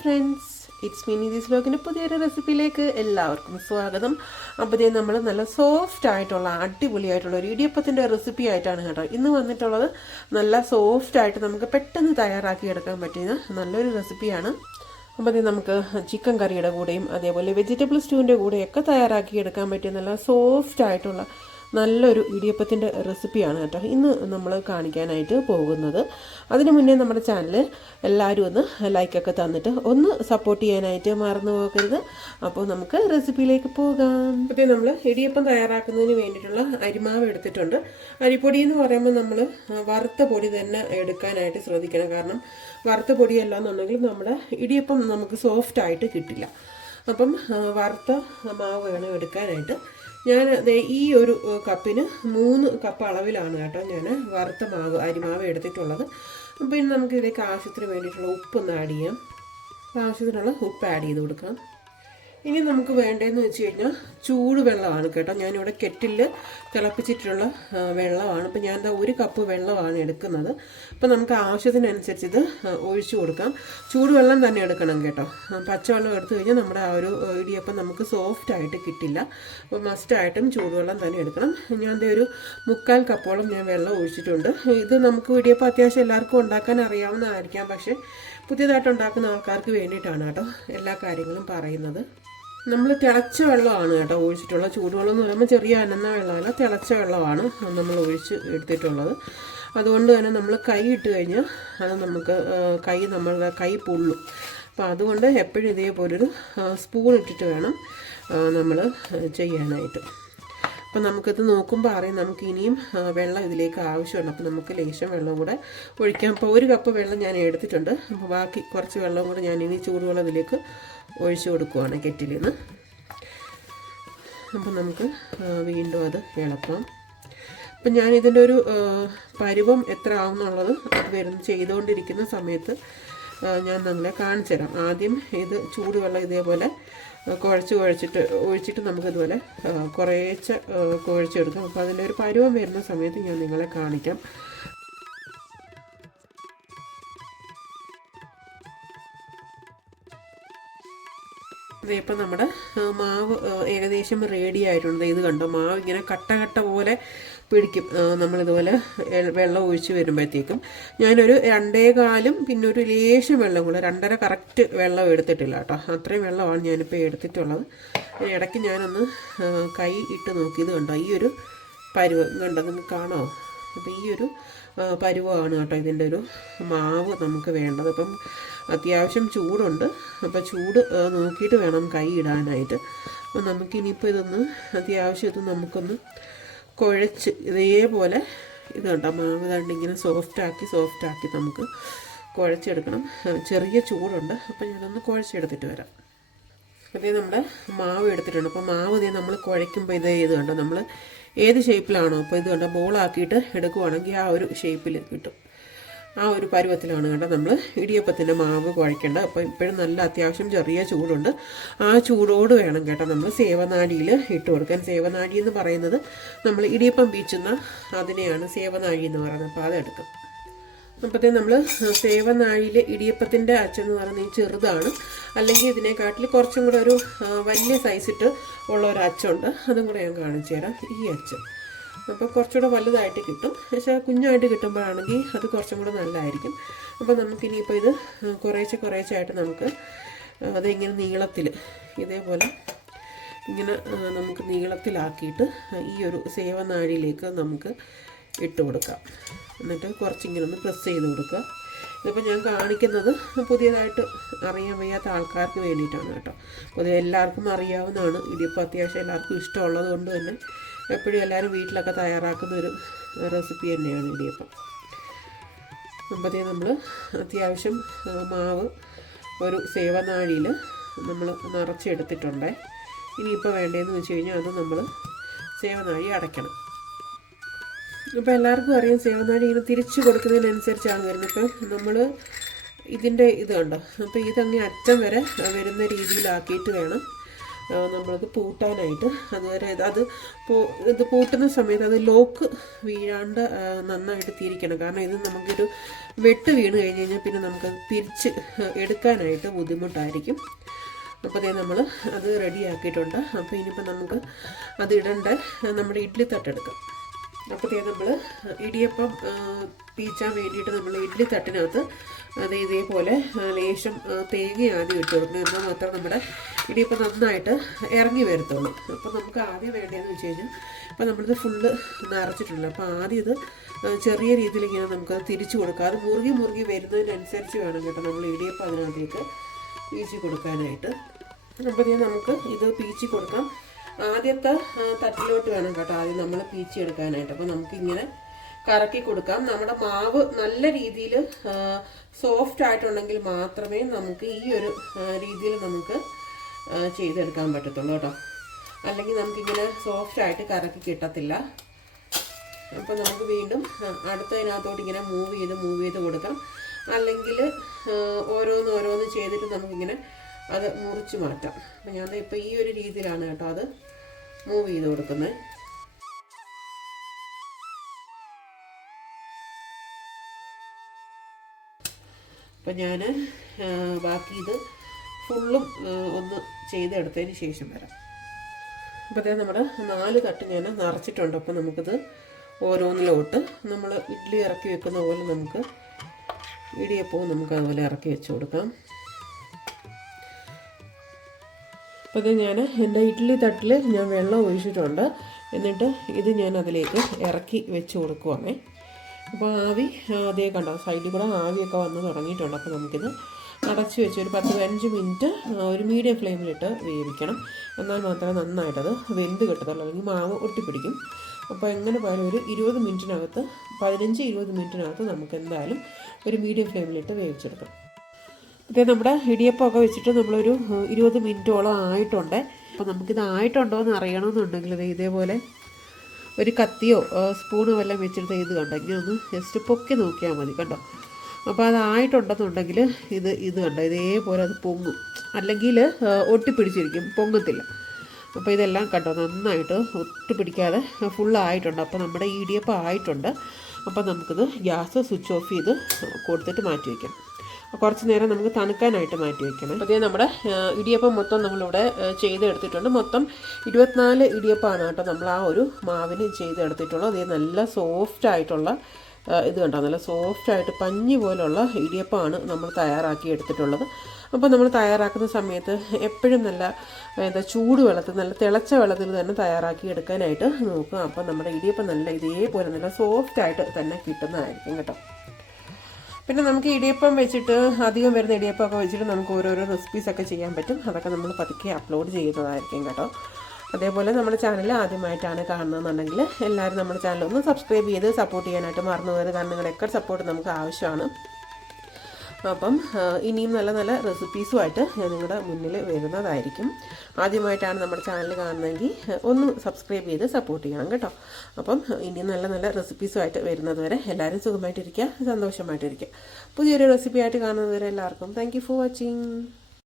Friends it's Mini this ബ്ലോഗിന്റെ പുതിയൊരു റെസിപ്പിയിലേക്ക് എല്ലാവർക്കും സ്വാഗതം. അപ്പോൾ നമ്മൾ നല്ല സോഫ്റ്റ് ആയിട്ടുള്ള അടിപൊളിയായിട്ടുള്ള ഒരു ഇടിയപ്പത്തിന്റെ റെസിപ്പി ആയിട്ടാണ് കേട്ടോ ഇന്ന് വന്നിട്ടുള്ളത്. നല്ല സോഫ്റ്റ് ആയിട്ട് നമുക്ക് പെട്ടെന്ന് തയ്യാറാക്കി എടുക്കാൻ പറ്റുന്ന നല്ലൊരു റെസിപ്പിയാണ് അപ്പോൾ ഇത് നമുക്ക് ചിക്കൻ കറിയുടെ കൂടെയും അതേപോലെ വെജിറ്റബിൾ സ്റ്റൂവിന്റെ കൂടെയൊക്കെ തയ്യാറാക്കി എടുക്കാൻ പറ്റിയ നല്ല സോഫ്റ്റ് ആയിട്ടുള്ള നല്ലൊരു ഇടിയപ്പത്തിന്റെ റെസിപ്പിയാണ് കേട്ടോ ഇന്ന് നമ്മൾ കാണിക്കാനായിട്ട് പോകുന്നത്. അതിനു മുന്നേ നമ്മുടെ ചാനൽ എല്ലാവരും ഒന്ന് ലൈക്കൊക്കെ തന്നിട്ട് ഒന്ന് സപ്പോർട്ട് ചെയ്യാനായിട്ട് മറന്നു പോകരുത്. അപ്പോൾ നമുക്ക് റെസിപ്പിയിലേക്ക് പോകാം. അപ്പോൾ നമ്മൾ ഇടിയപ്പം തയ്യാറാക്കുന്നതിന് വേണ്ടിയിട്ടുള്ള അരിമാവ് എടുത്തിട്ടുണ്ട്. അരിപ്പൊടി എന്ന് പറയുമ്പോൾ നമ്മൾ വറുത്ത പൊടി തന്നെ എടുക്കാനായിട്ട് ശ്രദ്ധിക്കണം. കാരണം വറുത്ത പൊടിയല്ല എന്നുണ്ടെങ്കിൽ നമ്മുടെ ഇടിയപ്പം നമുക്ക് സോഫ്റ്റ് ആയിട്ട് കിട്ടില്ല. അപ്പം വറുത്ത മാവ് വേണം എടുക്കാനായിട്ട്. ഞാൻ ഈ ഒരു കപ്പിന് മൂന്ന് കപ്പ് അളവിലാണ് കേട്ടോ ഞാൻ വറുത്ത മാവ് അരിമാവ് എടുത്തിട്ടുള്ളത്. അപ്പോൾ ഇനി നമുക്ക് ആവശ്യത്തിന് വേണ്ടിയിട്ടുള്ള ഉപ്പൊന്ന് ആഡ് ചെയ്യാം. ആവശ്യത്തിനുള്ള ഉപ്പ് ആഡ് ചെയ്ത് കൊടുക്കാം. ഇനി നമുക്ക് വേണ്ടതെന്ന് വെച്ച് കഴിഞ്ഞാൽ ചൂട് വെള്ളമാണ് കേട്ടോ. ഞാനിവിടെ കെറ്റിൽ തിളപ്പിച്ചിട്ടുള്ള വെള്ളമാണ്. അപ്പോൾ ഞാൻ എന്താ ഒരു കപ്പ് വെള്ളമാണ് എടുക്കുന്നത്. അപ്പോൾ നമുക്ക് ആവശ്യത്തിനനുസരിച്ച് ഇത് ഒഴിച്ചു കൊടുക്കാം. ചൂടുവെള്ളം തന്നെ എടുക്കണം കേട്ടോ. പച്ചവെള്ളം എടുത്തു കഴിഞ്ഞാൽ നമ്മുടെ ആ ഒരു ഇടിയപ്പം നമുക്ക് സോഫ്റ്റ് ആയിട്ട് കിട്ടില്ല. അപ്പോൾ മസ്റ്റായിട്ടും ചൂടുവെള്ളം തന്നെ എടുക്കണം. ഞാൻ എന്താ ഒരു മുക്കാൽ കപ്പോളം ഞാൻ വെള്ളം ഒഴിച്ചിട്ടുണ്ട്. ഇത് നമുക്ക് ഇടിയപ്പം അത്യാവശ്യം എല്ലാവർക്കും ഉണ്ടാക്കാൻ അറിയാവുന്നതായിരിക്കാം. പക്ഷേ പുതിയതായിട്ട് ഉണ്ടാക്കുന്ന ആൾക്കാർക്ക് വേണ്ടിയിട്ടാണ് കേട്ടോ എല്ലാ കാര്യങ്ങളും പറയുന്നത്. നമ്മൾ തിളച്ച വെള്ളമാണ് കേട്ടോ ഒഴിച്ചിട്ടുള്ളത്. ചൂടുവെള്ളം എന്ന് പറയുമ്പോൾ ചെറിയ അനന്ന വെള്ളമല്ല തിളച്ച വെള്ളമാണ് നമ്മൾ ഒഴിച്ച് എടുത്തിട്ടുള്ളത്. അതുകൊണ്ട് തന്നെ നമ്മൾ കൈ ഇട്ട് കഴിഞ്ഞാൽ അത് നമുക്ക് കൈ നമ്മളുടെ കൈ പൊള്ളും. അപ്പോൾ അതുകൊണ്ട് എപ്പോഴും ഇതേപോലൊരു സ്പൂൺ ഇട്ടിട്ട് വേണം നമ്മൾ ചെയ്യാനായിട്ട്. അപ്പം നമുക്കിത് നോക്കുമ്പോൾ അറിയാം നമുക്ക് ഇനിയും വെള്ളം ഇതിലേക്ക് ആവശ്യമുണ്ട് അപ്പോൾ നമുക്ക് ലേശം വെള്ളം കൂടെ ഒഴിക്കാം. അപ്പോൾ ഒരു കപ്പ് വെള്ളം ഞാൻ എടുത്തിട്ടുണ്ട്. അപ്പോൾ ബാക്കി കുറച്ച് വെള്ളം കൂടെ ഞാൻ ഇനി ചൂടുവെള്ളം ഇതിലേക്ക് ഒഴിച്ചു കൊടുക്കുവാണ് കെറ്റിലിൽ നിന്ന് അപ്പോൾ നമുക്ക് വീണ്ടും അത് ഇളക്കാം. അപ്പം ഞാൻ ഇതിന്റെ ഒരു പരുവം എത്ര ആവുന്നുള്ളത് അത് വരുന്ന ചെയ്തുകൊണ്ടിരിക്കുന്ന സമയത്ത് ഞാൻ നിങ്ങളെ കാണിച്ചു തരാം ആദ്യം ഇത് ചൂടുവെള്ളം ഇതേപോലെ കുഴച്ച് കുഴച്ചിട്ട് ഒഴിച്ചിട്ട് നമുക്കിതുപോലെ ആ, കുഴച്ചെടുക്കാം. അപ്പോൾ അതിന്റെ ഒരു പരുവം വരുന്ന സമയത്ത് ഞാൻ നിങ്ങളെ കാണിക്കാം. ഇപ്പം നമ്മുടെ മാവ് ഏകദേശം റെഡി ആയിട്ടുണ്ട്. ഇത് കണ്ടോ? മാവ് ഇങ്ങനെ കട്ട കട്ട പോലെ പിടിക്കും. നമ്മളിതുപോലെ വെള്ളം ഒഴിച്ച് വരുമ്പോഴത്തേക്കും. ഞാനൊരു രണ്ടേ കാലും പിന്നെ ഒരു ലേശം വെള്ളം കൂടെ രണ്ടര കറക്റ്റ് വെള്ളം എടുത്തിട്ടില്ല കേട്ടോ. അത്രയും വെള്ളമാണ് ഞാനിപ്പോൾ എടുത്തിട്ടുള്ളത്. ഇടയ്ക്ക് ഞാനൊന്ന് കൈ ഇട്ട് നോക്കിയത് കണ്ടോ? ഈ ഒരു പരുവം കണ്ടോ? നമുക്ക് കാണോ അപ്പോൾ ഈ ഒരു പരുവമാണ് കേട്ടോ ഇതിന്റെ ഒരു മാവ് നമുക്ക് വേണ്ടത്. അപ്പം അത്യാവശ്യം ചൂടുണ്ട്. അപ്പോൾ ചൂട് നോക്കിയിട്ട് വേണം കൈ ഇടാനായിട്ട്. അപ്പം നമുക്കിനിയിപ്പോൾ ഇതൊന്ന് അത്യാവശ്യം ഇത് നമുക്കൊന്ന് കുഴച്ച് ഇതേപോലെ ഇത് കേട്ടോ മാവ് തണ്ട് ഇങ്ങനെ സോഫ്റ്റാക്കി സോഫ്റ്റാക്കി നമുക്ക് കുഴച്ചെടുക്കണം. ചെറിയ ചൂടുണ്ട്. അപ്പം ഞാനൊന്ന് കുഴച്ചെടുത്തിട്ട് വരാം. അതേ നമ്മുടെ മാവ് എടുത്തിട്ടുണ്ട്. അപ്പോൾ മാവ് ഇതേ നമ്മൾ കുഴയ്ക്കുമ്പോൾ ഇതേ ഇത് കണ്ടോ നമ്മൾ ഏത് ഷേപ്പിലാണോ അപ്പോൾ ഇത് കണ്ട ബോളാക്കിയിട്ട് എടുക്കുവാണെങ്കിൽ ആ ഒരു ഷേപ്പിൽ കിട്ടും. ആ ഒരു പരുവത്തിലാണ് കേട്ടോ നമ്മൾ ഇടിയപ്പത്തിന്റെ മാവ് കുഴക്കേണ്ടത് അപ്പോൾ ഇപ്പോഴും നല്ല അത്യാവശ്യം ചെറിയ ചൂടുണ്ട്. ആ ചൂടോട് വേണം കേട്ടോ നമ്മൾ സേവനാഴിയിൽ ഇട്ട് കൊടുക്കാൻ. സേവനാഴി എന്ന് പറയുന്നത് നമ്മൾ ഇടിയപ്പം വീച്ചുന്ന അതിനെയാണ് സേവനാഴി എന്ന് പറയുന്നത്. അപ്പോൾ അതെടുക്കും. അപ്പോഴത്തേ നമ്മൾ സേവനാഴിയിൽ ഇടിയപ്പത്തിന്റെ അച്ചെന്ന് പറയുന്നത് ഈ ചെറുതാണ്. അല്ലെങ്കിൽ ഇതിനെക്കാട്ടിൽ കുറച്ചും കൂടെ ഒരു വലിയ സൈസിട്ട് ഉള്ള ഒരു അച്ചുണ്ട് അതും കൂടെ ഞാൻ കാണിച്ചു തരാം. ഈ അച്ച് അപ്പോൾ കുറച്ചുകൂടെ വലുതായിട്ട് കിട്ടും. പക്ഷേ കുഞ്ഞായിട്ട് കിട്ടുമ്പോഴാണെങ്കിൽ അത് കുറച്ചും കൂടെ നല്ലതായിരിക്കും. അപ്പോൾ നമുക്കിനിയിപ്പോൾ ഇത് കുറേശ്ശെ കുറേശ്ശെ ആയിട്ട് നമുക്ക് അതിങ്ങനെ നീളത്തിൽ ഇതേപോലെ ഇങ്ങനെ നമുക്ക് നീളത്തിലാക്കിയിട്ട് ഈ ഒരു സേവനാഴിയിലേക്ക് നമുക്ക് ഇട്ട് കൊടുക്കാം. എന്നിട്ട് കുറച്ചിങ്ങനെ ഒന്ന് പ്രസ് ചെയ്ത് കൊടുക്കുക. ഇതിപ്പോൾ ഞാൻ കാണിക്കുന്നത് പുതിയതായിട്ട് അറിയാൻ വയ്യാത്ത ആൾക്കാർക്ക് വേണ്ടിയിട്ടാണ് കേട്ടോ. പൊതുവെ എല്ലാവർക്കും അറിയാവുന്നതാണ്. ഇതിപ്പോൾ അത്യാവശ്യം എല്ലാവർക്കും ഇഷ്ടമുള്ളത് കൊണ്ട് തന്നെ എപ്പോഴും എല്ലാവരും വീട്ടിലൊക്കെ തയ്യാറാക്കുന്ന ഒരു റെസിപ്പി തന്നെയാണ് ഇടിയപ്പം അപ്പോഴത്തേ നമ്മൾ അത്യാവശ്യം മാവ് ഒരു സേവനാഴിയിൽ നമ്മൾ നിറച്ചെടുത്തിട്ടുണ്ട്. ഇനിയിപ്പോൾ വേണ്ടതെന്ന് വെച്ച് കഴിഞ്ഞാൽ അത് നമ്മൾ സേവനാഴി അടയ്ക്കണം. ഇപ്പോൾ എല്ലാവർക്കും അറിയാം സേവനാരി ഇങ്ങനെ തിരിച്ചു കൊടുക്കുന്നതിനനുസരിച്ചാണ് വരുന്നത്. ഇപ്പം നമ്മൾ ഇതിന്റെ ഇത് കണ്ടോ? അപ്പോൾ ഇതങ്ങ് അറ്റം വരെ വരുന്ന രീതിയിലാക്കിയിട്ട് വേണം നമ്മളത് പൂട്ടാനായിട്ട്. അതുവരെ ഇത് അത് പൂ- ഇത് പൂട്ടുന്ന സമയത്ത് അത് ലോക്ക് വീഴാണ്ട് നന്നായിട്ട് തിരിക്കണം. കാരണം ഇത് നമുക്കൊരു വെട്ട് വീണ് കഴിഞ്ഞ് കഴിഞ്ഞാൽ പിന്നെ നമുക്കത് തിരിച്ച് എടുക്കാനായിട്ട് ബുദ്ധിമുട്ടായിരിക്കും. അപ്പോൾ അതേ നമ്മൾ അത് റെഡിയാക്കിയിട്ടുണ്ട്. അപ്പോൾ ഇനിയിപ്പോൾ നമുക്ക് അത് ഇടേണ്ട? നമ്മുടെ ഇഡ്ഡലി തട്ടെടുക്കാം. അപ്പോഴത്തേ നമ്മൾ ഇടിയപ്പം പീച്ചാൻ വേണ്ടിയിട്ട് നമ്മൾ ഇഡ്ഡലി തട്ടിനകത്ത് അത് ഇതേപോലെ ലേശം തേങ്ങ ആദ്യം ഇട്ട് കൊടുക്കണം. എന്നാൽ മാത്രം നമ്മുടെ ഇടിയപ്പം നന്നായിട്ട് ഇറങ്ങി വരത്തുള്ളൂ. അപ്പോൾ നമുക്ക് ആദ്യം വേണ്ടതെന്ന് വെച്ച് കഴിഞ്ഞാൽ ഇപ്പം നമ്മളിത് ഫുള്ള് നിറച്ചിട്ടുണ്ട് അപ്പോൾ ആദ്യം ഇത് ചെറിയ രീതിയിൽ ഇങ്ങനെ നമുക്ക് തിരിച്ചു കൊടുക്കാം. അത് മുറുകി മുറുകി വരുന്നതിനനുസരിച്ച് വേണം കേട്ടോ നമ്മൾ ഇടിയപ്പം അതിനകത്തേക്ക് പീച്ചി കൊടുക്കാനായിട്ട്. അപ്പോൾ നമുക്ക് ഇത് പീച്ചി കൊടുക്കാം. ആദ്യത്തെ തട്ടിലോട്ട് വേണം കേട്ടോ. ആദ്യം നമ്മൾ പീച്ചെടുക്കാനായിട്ട് അപ്പോൾ നമുക്കിങ്ങനെ കറക്കി കൊടുക്കാം. നമ്മുടെ മാവ് നല്ല രീതിയിൽ സോഫ്റ്റ് ആയിട്ടുണ്ടെങ്കിൽ മാത്രമേ നമുക്ക് ഈ ഒരു രീതിയിൽ നമുക്ക് ചെയ്തെടുക്കാൻ പറ്റത്തുള്ളൂ കേട്ടോ. അല്ലെങ്കിൽ നമുക്കിങ്ങനെ സോഫ്റ്റ് ആയിട്ട് കറക്കി കിട്ടത്തില്ല. അപ്പോൾ നമുക്ക് വീണ്ടും അടുത്തതിനകത്തോട്ട് ഇങ്ങനെ മൂവ് ചെയ്ത് മൂവ് ചെയ്ത് കൊടുക്കാം. അല്ലെങ്കിൽ ഓരോന്ന് ഓരോന്ന് ചെയ്തിട്ട് നമുക്കിങ്ങനെ അത് മുറിച്ച് മാറ്റാം. അപ്പം ഞാൻ ഇപ്പോൾ ഈ ഒരു രീതിയിലാണ് കേട്ടോ അത് മൂവ് ചെയ്ത് കൊടുക്കുന്നത്. അപ്പം ഞാൻ ബാക്കി ഇത് ഫുള്ളും ഒന്ന് ചെയ്തെടുത്തതിന് ശേഷം വരാം. അപ്പോൾ അതേ നമ്മുടെ നാല് തട്ട് ഞാൻ നിറച്ചിട്ടുണ്ട്. അപ്പോൾ നമുക്കിത് ഓരോന്നിലോട്ട് നമ്മൾ ഇഡ്ഡലി ഇറക്കി വെക്കുന്ന പോലെ നമുക്ക് ഇടിയപ്പവും നമുക്ക് അതുപോലെ ഇറക്കി വെച്ച് കൊടുക്കാം. അപ്പോൾ ഇത് ഞാൻ എന്റെ ഇഡ്ഡലി തട്ടിൽ ഞാൻ വെള്ളം ഒഴിച്ചിട്ടുണ്ട്. എന്നിട്ട് ഇത് ഞാൻ അതിലേക്ക് ഇറക്കി വെച്ച് കൊടുക്കുവാണേ. അപ്പോൾ ആവി അതേ കണ്ടോ സൈഡിൽ കൂടെ ആവിയൊക്കെ വന്ന് തുടങ്ങിയിട്ടുണ്ട്. അപ്പോൾ നമുക്കിത് അടച്ച് വെച്ച് ഒരു പത്ത് പതിനഞ്ച് മിനിറ്റ് ഒരു മീഡിയം ഫ്ലെയിമിലിട്ട് വേവിക്കണം. എന്നാൽ മാത്രമേ നന്നായിട്ടത് വെന്ത് കിട്ടത്തുള്ളൂ. അല്ലെങ്കിൽ മാവ് ഒട്ടിപ്പിടിക്കും. അപ്പോൾ എങ്ങനെ പോയാലും ഒരു ഇരുപത് മിനിറ്റിനകത്ത് പതിനഞ്ച് ഇരുപത് മിനിറ്റിനകത്ത് നമുക്ക് എന്തായാലും ഒരു മീഡിയം ഫ്ലെയിമിലിട്ട് വേവിച്ചെടുക്കാം. ഇത് നമ്മുടെ ഇടിയപ്പമൊക്കെ വെച്ചിട്ട് നമ്മളൊരു ഇരുപത് മിനിറ്റോളം ആയിട്ടുണ്ട്. അപ്പോൾ നമുക്കിത് ആയിട്ടുണ്ടോ എന്ന് അറിയണമെന്നുണ്ടെങ്കിൽ ഇതേപോലെ ഒരു കത്തിയോ സ്പൂണോ എല്ലാം വെച്ചിട്ട് ഇത് കണ്ടോ? ഇങ്ങനെ ഒന്ന് ജസ്റ്റ് പൊക്കി നോക്കിയാൽ മതി കണ്ടോ? അപ്പോൾ അതായിട്ടുണ്ടെന്നുണ്ടെങ്കിൽ ഇത് ഇത് കണ്ടോ? ഇതേപോലെ അത് പൊങ്ങും. അല്ലെങ്കിൽ ഒട്ടിപ്പിടിച്ചിരിക്കും പൊങ്ങത്തില്ല. അപ്പോൾ ഇതെല്ലാം കണ്ടോ? നന്നായിട്ട് ഒട്ടിപ്പിടിക്കാതെ ഫുള്ളായിട്ടുണ്ട് അപ്പോൾ നമ്മുടെ ഇടിയപ്പം ആയിട്ടുണ്ട്. അപ്പോൾ നമുക്കിത് ഗ്യാസ് സ്വിച്ച് ഓഫ് ചെയ്ത് കൊടുത്തിട്ട് മാറ്റി വയ്ക്കാം കുറച്ച് നേരം നമുക്ക് തണുക്കാനായിട്ട് മാറ്റി വെക്കണം. അതേ നമ്മുടെ ഇടിയപ്പം മൊത്തം നമ്മളിവിടെ ചെയ്തെടുത്തിട്ടുണ്ട്. മൊത്തം ഇരുപത്തിനാല് ഇടിയപ്പമാണ് കേട്ടോ നമ്മൾ ആ ഒരു മാവിന് ചെയ്തെടുത്തിട്ടുള്ളത്. അതേ നല്ല സോഫ്റ്റ് ആയിട്ടുള്ള ഇത് കണ്ടോ? നല്ല സോഫ്റ്റ് ആയിട്ട് പഞ്ഞി പോലുള്ള ഇടിയപ്പമാണ് നമ്മൾ തയ്യാറാക്കി എടുത്തിട്ടുള്ളത്. അപ്പോൾ നമ്മൾ തയ്യാറാക്കുന്ന സമയത്ത് എപ്പോഴും നല്ല എന്താ ചൂട് വെള്ളത്തിൽ നല്ല തിളച്ച വെള്ളത്തിൽ തന്നെ തയ്യാറാക്കി എടുക്കാനായിട്ട് നോക്കുക. അപ്പോൾ നമ്മുടെ ഇടിയപ്പം നല്ല ഇതേപോലെ നല്ല സോഫ്റ്റ് ആയിട്ട് തന്നെ കിട്ടുന്നതായിരിക്കും കേട്ടോ. പിന്നെ നമുക്ക് ഇടിയപ്പം വെച്ചിട്ട് അധികം വരുന്ന ഇടിയപ്പമൊക്കെ വെച്ചിട്ട് നമുക്ക് ഓരോരോ റെസിപ്പീസ് ഒക്കെ ചെയ്യാൻ പറ്റും. അതൊക്കെ നമ്മൾ പതുക്കെ അപ്ലോഡ് ചെയ്യുന്നതായിരിക്കും കേട്ടോ. അതേപോലെ നമ്മുടെ ചാനൽ ആദ്യമായിട്ടാണ് കാണുന്നതെന്നുണ്ടെങ്കിൽ എല്ലാവരും നമ്മുടെ ചാനൽ ഒന്ന് സബ്സ്ക്രൈബ് ചെയ്ത് സപ്പോർട്ട് ചെയ്യാനായിട്ട് മറന്നു പോയത് കാരണം നിങ്ങളുടെയൊക്കെ സപ്പോർട്ട് നമുക്ക് ആവശ്യമാണ്. അപ്പം ഇനിയും നല്ല നല്ല റെസിപ്പീസുമായിട്ട് ഞാൻ നിങ്ങളുടെ മുന്നിൽ വരുന്നതായിരിക്കും. ആദ്യമായിട്ടാണ് നമ്മുടെ ചാനൽ കാണുന്നതെങ്കിൽ ഒന്ന് സബ്സ്ക്രൈബ് ചെയ്ത് സപ്പോർട്ട് ചെയ്യണം കേട്ടോ. അപ്പം ഇനിയും നല്ല നല്ല റെസിപ്പീസുമായിട്ട് വരുന്നത് വരെ എല്ലാവരും സുഖമായിട്ടിരിക്കുക സന്തോഷമായിട്ടിരിക്കുക. പുതിയൊരു റെസിപ്പി ആയിട്ട് കാണുന്നത് വരെ എല്ലാവർക്കും താങ്ക് ഫോർ വാച്ചിങ്